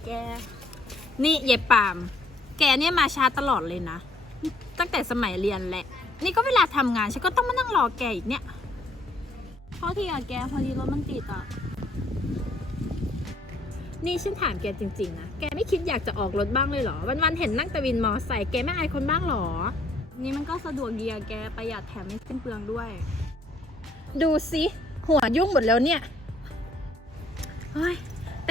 อะแก นี่เย็บปาม แกเนี่ยมาช้าตลอดเลยนะ ตั้งแต่สมัยเรียนแหละ นี่ก็เวลาทำงานฉันก็ต้องมานั่งรอแกอีกเนี่ยเพราะที่อะแกพอดีรถมันติดอะ นี่ฉันถามแกจริงๆนะ แกไม่คิดอยากจะออกรถบ้างเลยเหรอ วันๆเห็นนั่งแตะวินมอใส่แกไม่อายคนบ้างเหรอ นี่มันก็สะดวกดีอะแกประหยัดแถมไม่สิ้นเปลืองด้วย ดูสิหัวยุ่งหมดแล้วเนี่ย เฮ้ย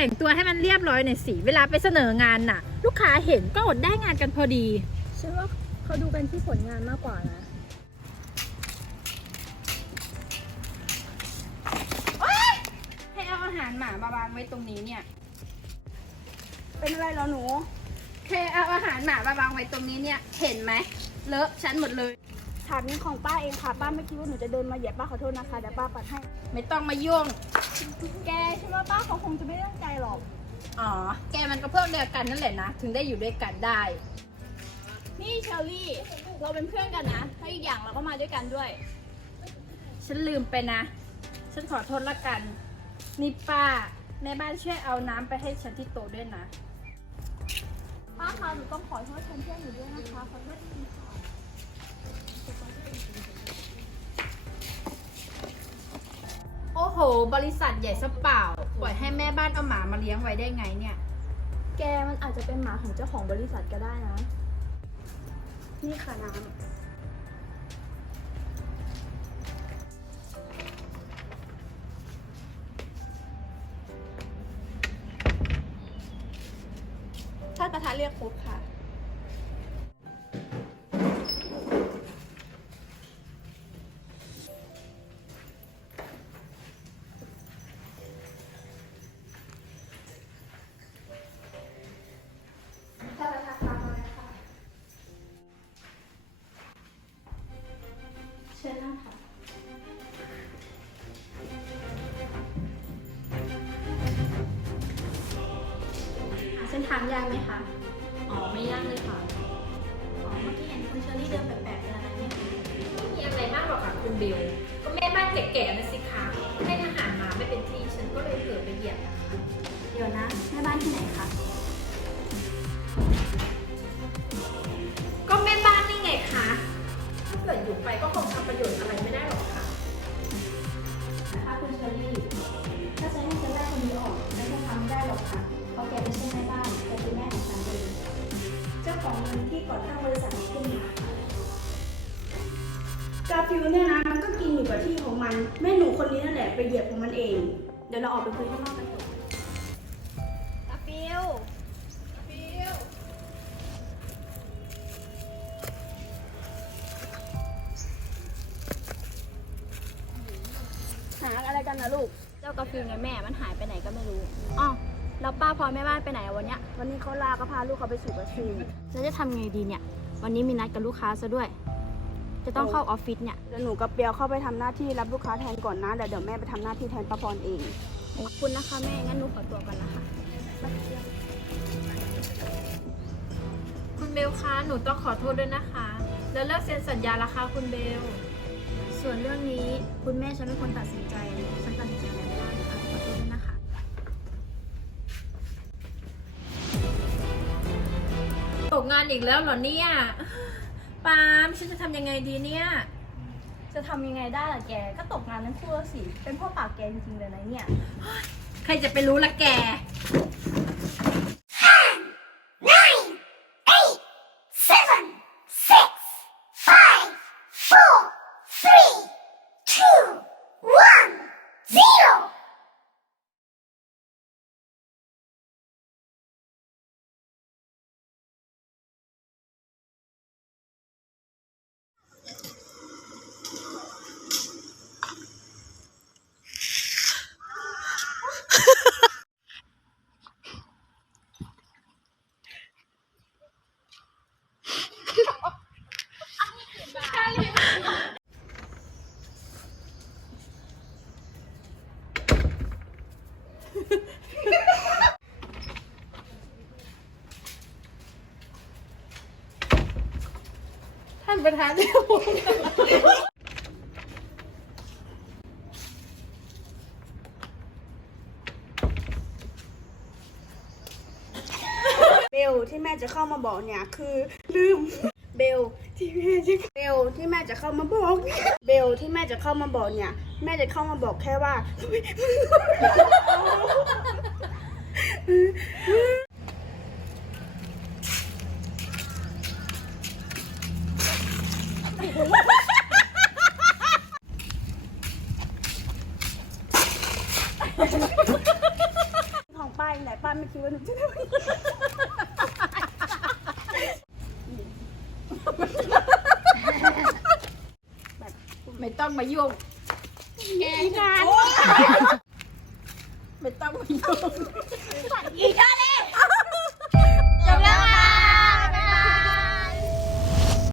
แต่งตัวให้มันเรียบร้อยหน่อยสิเวลาไปเสนองานน่ะ ลูกค้าเห็นก็อดได้งานกันพอดีฉันว่าเขาดูกันที่ผลงานมากกว่านะให้เอาอาหารหมามาวางไว้ตรงนี้เนี่ย เป็นอะไรเหรอหนู แค่เอาอาหารหมามาวางไว้ตรงนี้เนี่ย เห็นไหมเลอะชั้นหมดเลย ถามนี้ของป้าเองค่ะ ป้าไม่คิดว่าหนูจะเดินมาเหยียบป้าขอโทษนะคะเดี๋ยวป้าปัดให้ ไม่ต้องมายุ่ง แกฉันว่าป้าเขาคงจะไม่ตั้งใจหรอก อ๋อ แกมันก็พวกเดียวกันนั่นแหละนะ ถึงได้อยู่ด้วยกันได้ นี่เชอรี่ เราเป็นเพื่อนกันนะถ้าอีกอย่างเราก็มาด้วยกันด้วย ฉันลืมไปนะ ฉันขอโทษละกัน นี่ป้าแม่บ้านช่วยเอาน้ำไปให้ฉันที่โต๊ะด้วยนะ ป้าคะหนูต้องขอโทษแทนเพื่อนหนูด้วยนะคะขอโทษจริงๆ ห บริษัทใหญ่ซะเปล่า ปล่อยให้แม่บ้านเอาหมามาเลี้ยงไว้ได้ไงเนี่ย แกมันอาจจะเป็นหมาของเจ้าของบริษัทก็ได้นะ นี่ค่ะน้ำท่านประธานเรียกครบค่ะ หาเส้นทางยากไหมคะ อ๋อ ไม่ยากเลยค่ะ อ๋อ เมื่อกี้เห็นคุณเชอรี่เดินแปลกๆเป็นอะไรเนี่ยไม่มีอะไรมากหรอกค่ะคุณเบล ก็แม่บ้านแก่ๆนะสิคะให้อาหารหมาไม่เป็นที่ฉันก็เลยเผลอไปเหยียบนะคะเดี๋ยวนะแม่บ้านที่ไหนคะ ก็แม่บ้านนี่ไงคะ ถ้าเกิดอยู่ไปก็คงทำประโยชน์อะไร ฟิวเนี่ยนะมันก็กินอยู่กับที่ของมัน แม่หนูคนนี้นั่นแหละไปเหยียบของมันเอง เดี๋ยวเราออกไปคุยข้างนอกกันเถอะตาฟิวหาอะไรกันนะลูก เจ้ากาฟิวไงแม่มันหายไปไหนก็ไม่รู้อ๋อแล้วป้าพลอยแม่บ้านไปไหนอะวันเนี้ยวันนี้เขาลาก็พาลูกเขาไปฉีดวัคซีนแล้วจะทำไงดีเนี่ย วันนี้มีนัดกับลูกค้าซะด้วย จะต้องเข้าออฟฟิศเนี่ยเดี๋ยวหนูกับเปียวเข้าไปทำหน้าที่รับลูกค้าแทนก่อนนะเดี๋ยวเดี๋ยวแม่ไปทำหน้าที่แทนป้าพรเอง ขอบคุณนะคะแม่งั้นหนูขอตัวก่อนนะคะ คุณเบลคะหนูต้องขอโทษด้วยนะคะ แล้วเลิกเซ็นสัญญาละคะคุณเบล ส่วนเรื่องนี้คุณแม่ฉันเป็นคนตัดสินใจฉันตัดสินใจอะไรไม่ได้ค่ะขอโทษด้วยนะคะ ตกงานอีกแล้วเหรอเนี่ย ปาล์มฉันจะทำยังไงดีเนี่ย จะทำยังไงได้ล่ะแก ก็ตกงานทั้งคู่แล้วสิ เป็นเพ่อปากแกจริงๆเลยนะเนี่ย ใครจะไปรู้ละแก ท่านประธานเรียกผมลที่แม่จะเข้ามาบอกเนี่ยคือลืมเบลที่แม่จะเบลที่แม่จะเข้ามาบอกเนี่ยเบลที่แม่จะเข้ามาบอกเนี่ย แม่จะเข้ามาบอกแค่ว่า ของป้าอย่างไหนป้าไม่คิดว่าหนูจะได้ไม่ต้องมายุ่งแกงานไม่ต้องมายุ่งอีกแล้ว